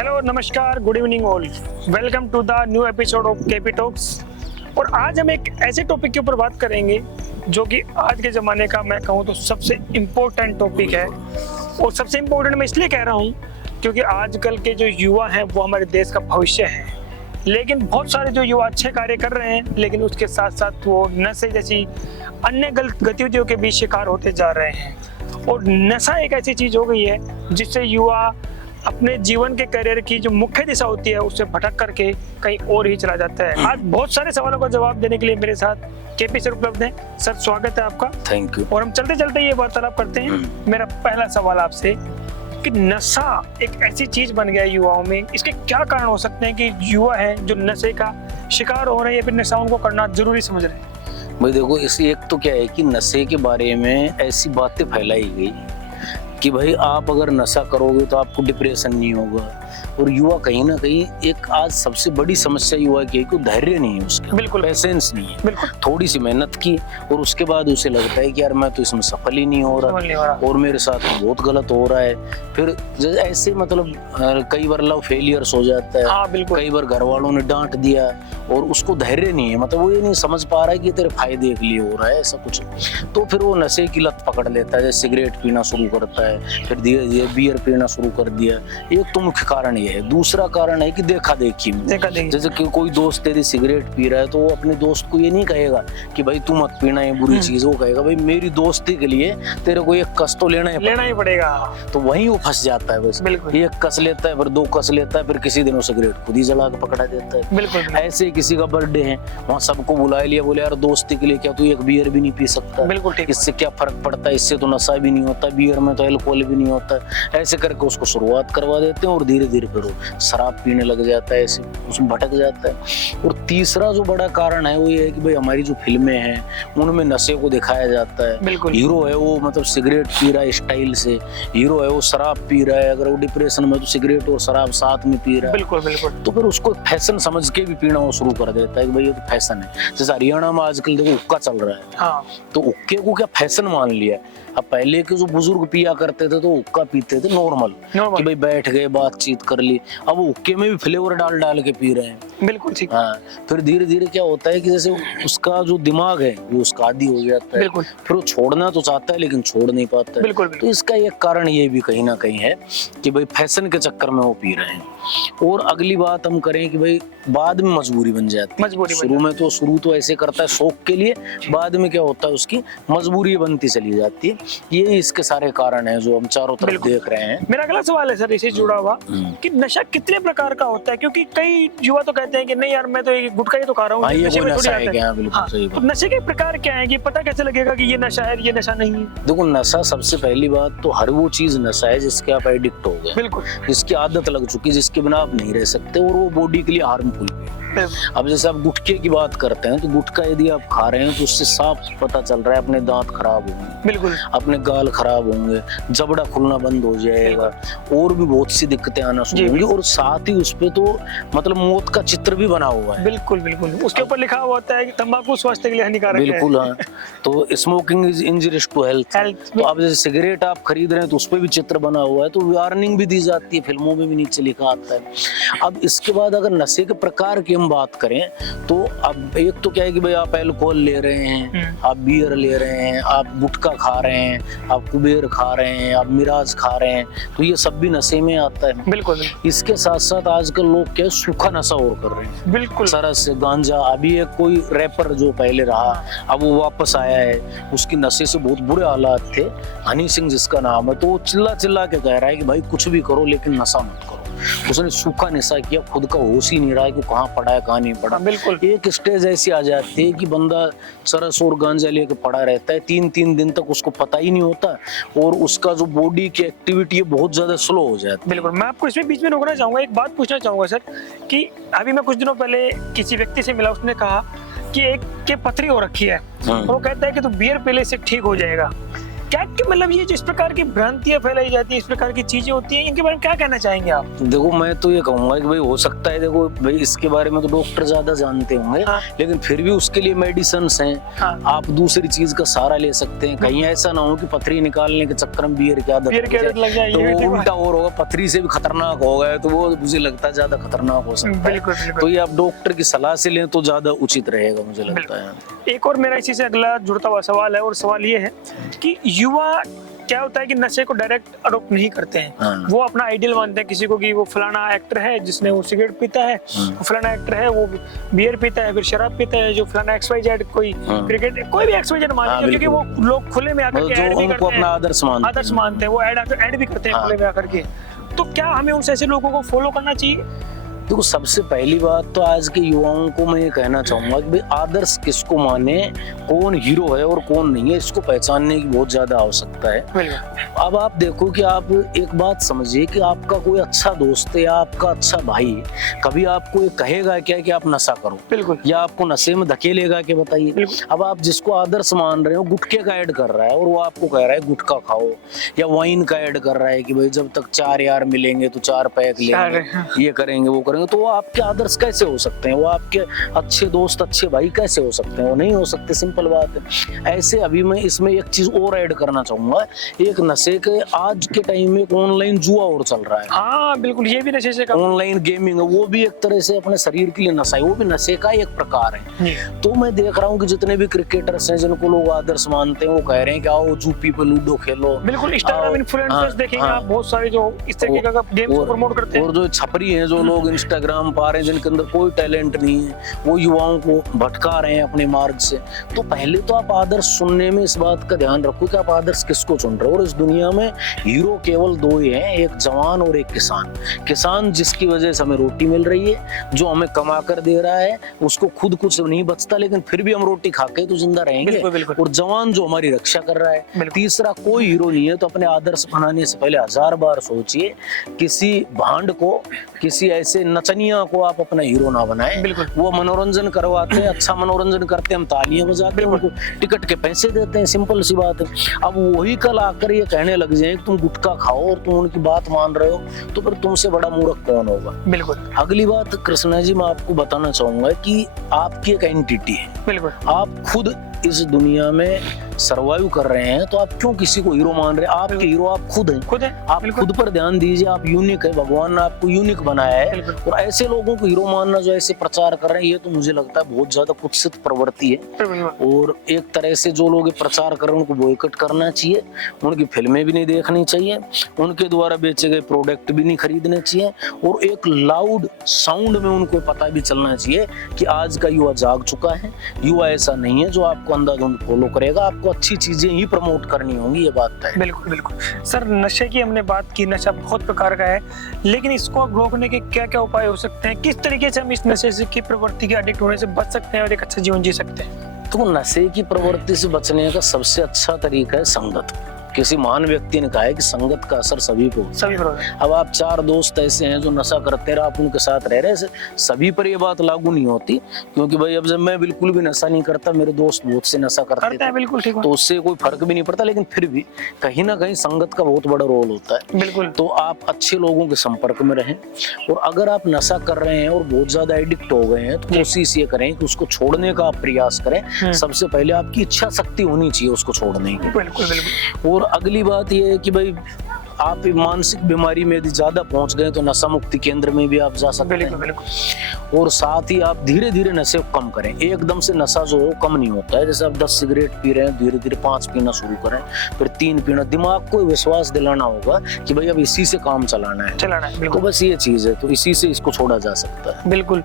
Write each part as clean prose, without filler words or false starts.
Hello नमस्कार good evening all, welcome to the new episode of KP talks. और आज हम एक ऐसे टॉपिक के ऊपर बात करेंगे जो कि आज के ज़माने का मैं कहूँ तो सबसे इम्पोर्टेंट टॉपिक है। और सबसे इम्पोर्टेंट मैं इसलिए कह रहा हूँ क्योंकि आजकल के जो युवा हैं वो हमारे देश का भविष्य है। लेकिन बहुत सारे जो युवा अच्छे कार्य कर रहे हैं लेकिन उसके साथ साथ वो नशे जैसी अन्य गलत गतिविधियों के भी शिकार होते जा रहे हैं। और नशा एक ऐसी चीज़ हो गई है जिससे युवा अपने जीवन के करियर की जो मुख्य दिशा होती है उससे भटक करके कहीं और ही चला जाता है। आज बहुत सारे सवालों का जवाब देने के लिए मेरे साथ केपी सर उपलब्ध हैं। सर स्वागत है आपका। Thank you. और हम चलते चलते ये वार्तालाप करते हैं। मेरा पहला सवाल आपसे कि नशा एक ऐसी चीज बन गया है युवाओं में, इसके क्या कारण हो सकते हैं कि युवा है जो नशे का शिकार हो रहे हैं या फिर नशा उनको करना जरूरी समझ रहे हैं? भाई देखो, इसी एक तो क्या है कि नशे के बारे में ऐसी बातें फैलाई गई कि भाई आप अगर नशा करोगे तो आपको डिप्रेशन नहीं होगा। और युवा कहीं ना कहीं एक आज सबसे बड़ी समस्या युवा की है कि धैर्य नहीं है उसका, बिल्कुल पेशेंस नहीं है। बिल्कुल। थोड़ी सी मेहनत की और उसके बाद उसे लगता है कि यार मैं तो इसमें सफल ही नहीं हो रहा और मेरे साथ बहुत गलत हो रहा है। फिर ऐसे मतलब कई बार लव फेलियर्स हो जाता है। हाँ, बिल्कुल। कई बार घर वालों ने डांट दिया और उसको धैर्य नहीं है, मतलब वो ये नहीं समझ पा रहा है कि तेरे फायदे के लिए हो रहा है ऐसा कुछ। तो फिर वो नशे की लत पकड़ लेता है, जैसे सिगरेट पीना शुरू करता है, फिर धीरे धीरे बियर पीना शुरू कर दिया। एक तो मुख्य कारण ये है। दूसरा कारण है कि देखा देखी में, जैसे कि कोई दोस्त तेरी सिगरेट पी रहा है तो वो अपने दोस्त को ये नहीं कहेगा कि भाई तू मत पीना, ये बुरी चीज। वो कहेगा भाई मेरी दोस्ती के लिए तेरे को एक कस तो लेना ही पड़ेगा। तो वहीं वो फंस जाता है। बस एक कस लेता है, फिर दो कस लेता है, फिर किसी दिन वो सिगरेट खुद ही जला के पकड़ा देता है। बिल्कुल। ऐसे किसी का बर्थडे है, वहाँ सबको बुला लिया, बोले यार दोस्ती के लिए क्या तू एक बियर भी नहीं पी सकता? बिल्कुल ठीक। इससे क्या फर्क पड़ता है, इससे तो नशा भी नहीं होता, बियर में तो अल्कोहल भी नहीं होता। ऐसे करके उसको शुरुआत करवा देते हैं और धीरे धीरे फिर वो शराब पीने लग जाता है, ऐसे उसमें भटक जाता है। और तीसरा जो बड़ा कारण है वो ये है कि भाई हमारी जो फिल्में हैं उनमें नशे को दिखाया जाता है। बिल्कुल। हीरो है वो मतलब सिगरेट पी रहा है स्टाइल से, हीरो है वो शराब पी रहा है, अगर वो डिप्रेशन में तो सिगरेट और शराब साथ में पी रहा है। बिल्कुल बिल्कुल। तो फिर उसको फैशन समझ के भी पीना वो शुरू कर देता है कि भाई ये तो फैशन है। जैसे हरियाणा में आजकल देखो हुक्का चल रहा है। हाँ। तो हुक्के को क्या फैशन मान लिया है। अब पहले के जो बुजुर्ग पिया करते थे तो हुक्का पीते थे नॉर्मल कि भाई बैठ गए बातचीत कर ली। अब वो हुक्के में भी फ्लेवर डाल डाल के पी रहे हैं। बिल्कुल ठीक। हाँ, फिर धीरे धीरे क्या होता है कि जैसे उसका जो दिमाग है वो उसका आदी हो जाता है। बिल्कुल। फिर वो छोड़ना तो चाहता है लेकिन छोड़ नहीं पाता है। बिल्कुल। तो इसका एक कारण ये भी कहीं ना कहीं है कि भाई फैशन के चक्कर में वो पी रहे हैं। और अगली बात हम करें कि भाई बाद में मजबूरी बन जाती है। शुरू तो ऐसे करता है शौक के लिए, बाद में क्या होता है उसकी मजबूरी बनती चली जाती है। ये इसके सारे कारण हैं जो हम चारों तरफ देख रहे हैं। मेरा अगला सवाल है सर इससे जुड़ा हुआ कि नशा कितने प्रकार का होता है, क्योंकि कई युवा तो कहते हैं कि नहीं यार मैं तो गुटखा ही तो खा रहा हूँ। तो नशे के प्रकार क्या है, कि पता कैसे लगेगा कि ये नशा है ये नशा नहीं है? देखो, नशा सबसे पहली बात तो हर वो चीज नशा है जिसके आप एडिक्ट हो गए। बिल्कुल। जिसकी आदत लग चुकी, जिसके बिना आप नहीं रह सकते और वो बॉडी के लिए हार्मफुल है। अब जैसे आप गुटखे की बात करते हैं तो गुटखा यदि आप खा रहे हैं तो उससे साफ पता चल रहा है अपने दांत खराब होंगे। बिल्कुल। अपने गाल खराब होंगे, जबड़ा खुलना बंद हो जाएगा और भी बहुत सी दिक्कतें आना शुरू होंगी। और साथ ही उस पे तो मतलब मौत का चित्र भी बना हुआ है। बिल्कुल बिल्कुल। उसके ऊपर लिखा हुआ होता है कि तंबाकू स्वास्थ्य के लिए हानिकारक है। बिल्कुल। हाँ, तो स्मोकिंग इज इंजurious टू हेल्थ। तो अब जैसे सिगरेट आप खरीद रहे हैं तो उस पे भी चित्र बना हुआ है, तो वार्निंग भी दी जाती है, फिल्मों में भी नीचे लिखा आता है। अब इसके बाद अगर नशे के प्रकार की हम बात करें तो अब एक तो क्या है कि भाई आप अल्कोहल ले रहे हैं, आप बियर ले रहे हैं, आप गुटखा खा रहे हैं, आप कुबेर खा रहे हैं, आप मिराज खा रहे हैं, तो ये सब भी नशे में आता है। बिल्कुल। इसके साथ साथ आजकल लोग क्या सूखा नशा और कर रहे हैं। बिल्कुल। सरस गांजा। अभी एक कोई रैपर जो पहले रहा अब वो वापस आया है, उसकी नशे से बहुत बुरे हालात थे, हनी सिंह जिसका नाम है, तो वो चिल्ला चिल्ला के कह रहा है कि भाई कुछ भी करो लेकिन नशा मत करो। उसने सूखा नशा किया, खुद का होश ही नहीं रहा है कि कहाँ पड़ा है कहाँ नहीं पड़ा। बिल्कुल। एक स्टेज ऐसी आ जाती है कि बंदा सरस और गांजा लेके पड़ा रहता है, 3-3 दिन तक उसको पता ही नहीं होता और उसका जो बॉडी की एक्टिविटी है बहुत ज्यादा स्लो हो जाती है। बिल्कुल। मैं आपको इसमें बीच में रोकना चाहूंगा, एक बात पूछना चाहूंगा सर कि अभी मैं कुछ दिनों पहले किसी व्यक्ति से मिला, उसने कहा कि एक के पथरी हो रखी है और वो कहता है कि तू बियर पीने से ठीक हो जाएगा। क्या मतलब ये जिस प्रकार की भ्रांतियां फैलाई जाती है, इस प्रकार की चीजें होती हैं, इनके बारे में क्या कहना चाहेंगे आप? देखो मैं तो ये कहूंगा कि भाई हो सकता है, देखो भाई इसके बारे में तो डॉक्टर ज्यादा जानते होंगे, हाँ। लेकिन फिर भी उसके लिए मेडिसिन हैं। हाँ। आप दूसरी चीज का सहारा ले सकते हैं। कहीं ऐसा ना हो कि पथरी निकालने के चक्कर में बियर की आदत लग जाए, तो ये वो ठीक उल्टा और होगा, पथरी से भी खतरनाक हो गया, तो वो मुझे लगता है ज्यादा खतरनाक हो सकता है। बिल्कुल तो बिल्कुल। ये आप डॉक्टर की सलाह से लें तो ज्यादा उचित रहेगा मुझे लगता है। एक और मेरा इसी से अगला जुड़ता हुआ सवाल है, और सवाल ये है कि युवा क्या होता है कि नशे को डायरेक्ट अडॉप्ट नहीं करते हैं। हाँ। वो अपना आइडियल मानते हैं किसी को कि वो फलाना एक्टर है जिसने वो सिगरेट पीता है, वो फलाना एक्टर है वो बियर पीता है, फिर शराब पीता है, जो फलाना XYZ कोई क्रिकेट कोई भी XYZ मान लीजिए, क्योंकि वो लोग खुले में आकर के ऐड भी करते हैं, आदर्श मानते हैं, वो ऐड भी करते हैं खुले में आकर के। तो क्या हमें उनसे ऐसे लोगों को फॉलो करना चाहिए? देखो सबसे पहली बात तो आज के युवाओं को मैं ये कहना चाहूंगा कि भाई आदर्श किसको माने, कौन हीरो है और कौन नहीं है, इसको पहचानने की बहुत ज्यादा आवश्यकता है। अब आप देखो कि आप एक बात समझिए कि आपका कोई अच्छा दोस्त है या आपका अच्छा भाई कभी आपको ये कहेगा क्या कि आप नशा करो, बिल्कुल, या आपको नशे में धकेलेगा क्या, बताइए। अब आप जिसको आदर्श मान रहे हो गुटखे का ऐड कर रहा है और वो आपको कह रहा है गुटखा खाओ, या वाइन का ऐड कर रहा है कि भाई जब तक 4 यार मिलेंगे तो 4 पैक लेंगे, ये करेंगे वो करेंगे, तो वो आपके आदर्श कैसे हो सकते हैं? वो आपके अच्छे दोस्त अच्छे भाई कैसे हो सकते हैं? वो नहीं हो सकते, सिंपल बात है। ऐसे अभी मैं इसमें एक चीज और ऐड करना चाहूंगा, एक नशे के आज के टाइम में ऑनलाइन जुआ और चल रहा है। हाँ बिल्कुल, ये भी नशे से ऑनलाइन गेमिंग है, वो भी एक तरह से अपने शरीर के लिए नशा है, वो भी नशे का एक प्रकार है। तो मैं देख रहा हूँ कि जितने भी क्रिकेटर्स हैं जिनको लोग आदर्श मानते हैं वो कह रहे हैं कि आओ जूपी पे लूडो खेलो। बिल्कुल, इंस्टाग्राम इन्फ्लुएंसर्स देखेंगे आप, बहुत सारे जो इस तरीके का गेम्स को प्रमोट करते हैं। और जो छपरी हैं जो लोग इंस्टाग्राम पा रहे हैं जिनके अंदर कोई टैलेंट नहीं है, वो युवाओं को भटका रहे हैं अपने मार्ग से। तो पहले तो आप आदर्श सुनने में इस बात का ध्यान रखो कि आप आदर्श किसको चुन रहे हो। और इस दुनिया में हीरो केवल 2 ही हैं, एक जवान और एक किसान। किसान जिसकी वजह से हमें रोटी मिल रही है, जो हमें कमा कर दे रहा है, उसको खुद कुछ नहीं बचता लेकिन फिर भी हम रोटी खा के तो जिंदा रहेंगे। और जवान जो हमारी रक्षा कर रहा है। तीसरा कोई हीरो नहीं है। तो अपने आदर्श बनाने से पहले 1000 बार सोचिए, किसी भांड को, किसी ऐसे नचनिया को आप अपना हीरो ना बनाएं। वो मनोरंजन करवाते हैं, अच्छा मनोरंजन करते हैं, हम तालियां बजाते हैं, उनको टिकट के पैसे देते हैं, सिंपल सी बात है। अब वही कल आकर ये कहने लग जाए कि तुम गुटखा खाओ और तुम उनकी बात मान रहे हो, तो फिर तुमसे बड़ा मूर्ख कौन होगा। बिल्कुल। अगली बात कृष्णा जी मैं आपको बताना चाहूंगा कि आपकी एक एंटिटी है। बिल्कुल। आप खुद इस दुनिया में सर्वाइव कर रहे हैं, तो आप क्यों किसी को हीरो मान रहे हैं? आपके हीरो आप खुद हैं। आप खुद पर ध्यान दीजिए, आप यूनिक है, भगवान ने आपको यूनिक बनाया है। और ऐसे लोगों को हीरो मानना जो ऐसे प्रचार कर रहे हैं, ये तो मुझे लगता है बहुत ज्यादा कुत्सित प्रवृत्ति है। और एक तरह से जो लोग प्रचार कर रहे हैं उनको बॉयकॉट करना चाहिए, उनकी फिल्में भी नहीं देखनी चाहिए, उनके द्वारा बेचे गए प्रोडक्ट भी नहीं खरीदने चाहिए, और एक लाउड साउंड में उनको पता भी चलना चाहिए कि आज का युवा जाग चुका है। युवा ऐसा नहीं है जो आपको अंधाधुंध फॉलो करेगा, आपको अच्छी चीजें ही प्रमोट करनी होंगी, ये बात है। बिल्कुल बिल्कुल सर, नशे की हमने बात की, नशा बहुत प्रकार का है, लेकिन इसको अब रोकने के क्या क्या उपाय हो सकते हैं? किस तरीके से हम इस नशे की प्रवृत्ति के एडिक्ट होने से बच सकते हैं और एक अच्छा जीवन जी सकते हैं? तो नशे की प्रवृत्ति से बचने का सबसे अच्छा तरीका है संगत। किसी महान व्यक्ति ने कहा है कि संगत का असर सभी को। अब आप 4 दोस्त ऐसे हैं जो नशा करते रहे, आप उनके साथ रह रहे, सभी पर ये बात लागू नहीं होती, क्योंकि भाई अब जब मैं बिल्कुल भी नशा नहीं करता, मेरे दोस्त बहुत से नशा करते थे, बिल्कुल ठीक, तो उससे कोई फर्क भी नहीं पड़ता, लेकिन फिर भी कहीं ना कहीं संगत का बहुत बड़ा रोल होता है। बिल्कुल। तो आप अच्छे लोगों के संपर्क में रहें, और अगर आप नशा कर रहे हैं और बहुत ज्यादा एडिक्ट हो गए हैं तो कोशिश ये करें कि उसको छोड़ने का आप प्रयास करें। सबसे पहले आपकी इच्छा शक्ति होनी चाहिए उसको छोड़ने की। बिल्कुल। और अगली बात यह है कि भाई आप मानसिक बीमारी में यदि ज्यादा पहुंच गए तो नशा मुक्ति केंद्र में भी आप जा सकते हैं। और साथ ही आप धीरे धीरे नशे को कम करें। एकदम से नशा जो है कम नहीं होता है। जैसे आप 10 सिगरेट पी रहे हैं, धीरे धीरे 5 पीना शुरू करें, फिर 3 पीना। दिमाग को विश्वास दिलाना होगा कि भाई अब इसी से काम चलाना है। तो बस ये चीज है, तो इसी से इसको छोड़ा जा सकता है। बिल्कुल।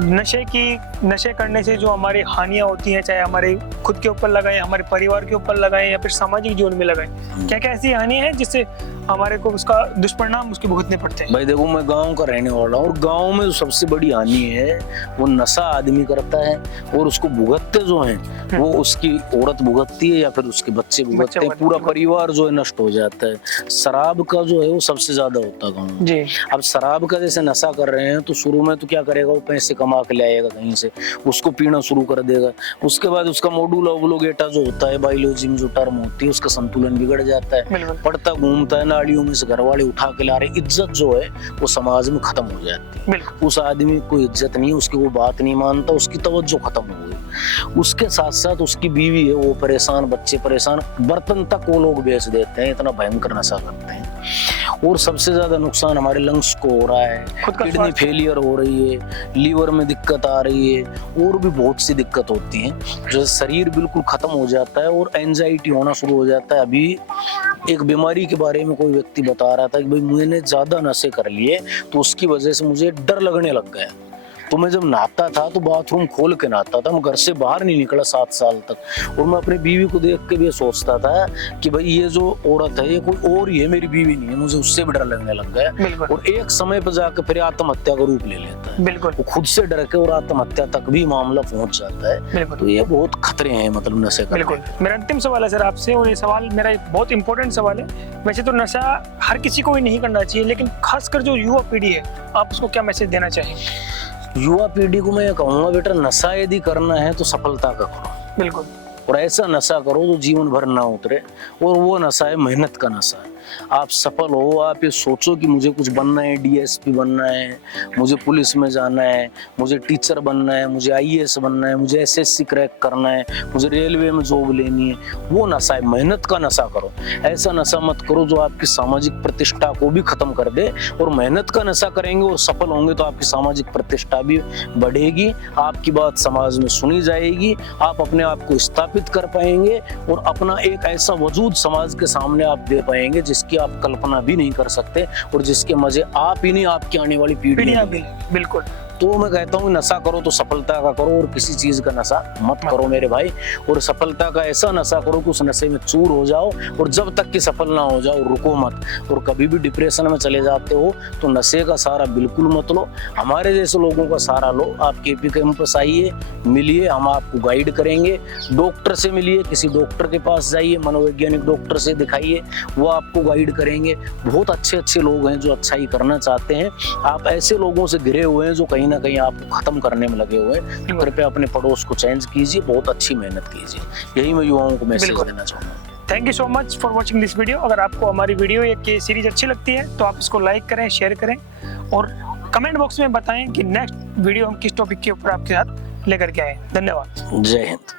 नशे करने से जो हमारी हानियां होती हैं, चाहे हमारे खुद के ऊपर लगाए, हमारे परिवार के ऊपर लगाए, या फिर सामाजिक जीवन में लगाए, क्या क्या ऐसी हानियां हैं जिससे हमारे को उसका दुष्परिणाम उसके भुगतने पड़ते हैं? भाई देखो, मैं गांव का रहने वाला हूँ, और गांव में जो सबसे बड़ी हानि है वो नशा आदमी करता है, और उसको भुगतते जो हैं वो उसकी औरत भुगतती है या फिर उसके बच्चे भुगतते हैं। पूरा परिवार जो है नष्ट हो जाता है। शराब का जो है वो सबसे ज्यादा होता है गाँव में। अब शराब का जैसे नशा कर रहे हैं तो शुरू में तो क्या करेगा, वो पैसे कमा के लाएगा कहीं से, उसको पीना शुरू कर देगा। उसके बाद उसका मॉड्यूल ओब्लिगेटा जो होता है, बायोलॉजी में जो टर्म होती है, उसका संतुलन बिगड़ जाता है, बिल्कुल। पड़ता घूमता है, नालियों में से घर वाले उठा के ला रहे, इज्जत जो है वो समाज में खत्म हो जाती है। बिल्कुल। उस आदमी को इज्जत नहीं है, उसकी वो बात नहीं मानता, उसकी तवज्जो खत्म हो गई। उसके साथ साथ उसकी बीवी है वो परेशान, बच्चे परेशान, बर्तन तक वो लोग बेच देते हैं, इतना भयंकर नशा करते हैं। और सबसे ज्यादा नुकसान हमारे लंग्स को हो रहा है, खुद का किडनी स्वास्थ्य। फेलियर हो रही है, लीवर में दिक्कत आ रही है, और भी बहुत सी दिक्कत होती है, जो शरीर बिल्कुल खत्म हो जाता है और एंजाइटी होना शुरू हो जाता है। अभी एक बीमारी के बारे में कोई व्यक्ति बता रहा था कि भाई मैंने ज्यादा नशे कर लिए तो उसकी वजह से मुझे डर लगने लग गया। तो मैं जब नहाता था तो बाथरूम खोल के नहाता था, मैं घर से बाहर नहीं निकला 7 साल तक। और मैं अपनी बीवी को देख के भी सोचता था कि भाई ये जो औरत है ये कोई और ही है, मेरी बीवी नहीं है, मुझे उससे भी डर लगने लग गया। बिल्कुल। और एक समय पर जाकर फिर आत्महत्या का रूप ले लेता है, बिल्कुल। वो खुद से डर के और आत्महत्या तक भी मामला पहुंच जाता है। बिल्कुल। तो ये बहुत खतरे हैं मतलब नशे का। बिल्कुल। मेरा अंतिम सवाल है सर आपसे, और ये सवाल मेरा एक बहुत इंपॉर्टेंट सवाल है। वैसे तो नशा हर किसी को ही नहीं करना चाहिए, लेकिन खासकर जो युवा पीढ़ी है, आप उसको क्या मैसेज देना चाहेंगे? युवा पीढ़ी को मैं ये कहूंगा, बेटा नशा यदि करना है तो सफलता का करो, बिल्कुल। और ऐसा नशा करो जो जीवन भर ना उतरे। और वो नशा है मेहनत का नशा है। आप सफल हो, आप ये सोचो कि मुझे कुछ बनना है, डीएसपी बनना है, मुझे पुलिस में जाना है, मुझे टीचर बनना है, मुझे आईएएस बनना है, मुझे एसएससी क्रैक करना है, मुझे रेलवे में जॉब लेनी है। वो नशा है, मेहनत का नशा करो। ऐसा नशा मत करो जो आपकी सामाजिक प्रतिष्ठा को भी खत्म कर दे। और मेहनत का नशा करेंगे और सफल होंगे तो आपकी सामाजिक प्रतिष्ठा भी बढ़ेगी, आपकी बात समाज में सुनी जाएगी, आप अपने आप को स्थापित कर पाएंगे और अपना एक ऐसा वजूद समाज के सामने आप दे पाएंगे जिसकी आप कल्पना भी नहीं कर सकते, और जिसके मजे आप ही नहीं आपकी आने वाली पीढ़ियां भी। बिल्कुल। तो मैं कहता हूँ नशा करो तो सफलता का करो, और किसी चीज का नशा मत करो मेरे भाई। और सफलता का ऐसा नशा करो कि उस नशे में चूर हो जाओ, और जब तक कि सफल ना हो जाओ रुको मत। और कभी भी डिप्रेशन में चले जाते हो तो नशे का सहारा बिल्कुल मत लो, हमारे जैसे लोगों का सहारा लो। आप केपी कैंपस आइए, मिलिए, हम आपको गाइड करेंगे। डॉक्टर से मिलिए, किसी डॉक्टर के पास जाइए, मनोवैज्ञानिक डॉक्टर से दिखाइए, वो आपको गाइड करेंगे। बहुत अच्छे अच्छे लोग हैं जो अच्छाई करना चाहते हैं। आप ऐसे लोगों से घिरे हुए हैं जो कहीं ना कहीं आपको खत्म करने में लगे हुए हैं, तो कृपया अपने पड़ोस को चेंज कीजिए, बहुत अच्छी मेहनत कीजिए। यही मैं युवाओं को मैसेज देना चाहूंगा। Thank you so much for watching this video. अगर आपको हमारी वीडियो ये सीरीज अच्छी लगती है तो आप इसको लाइक करें, शेयर करें, और कमेंट बॉक्स में बताएं कि नेक्स्ट वीडियो हम किस टॉपिक के ऊपर आपके साथ लेकर के आए। धन्यवाद। जय हिंद।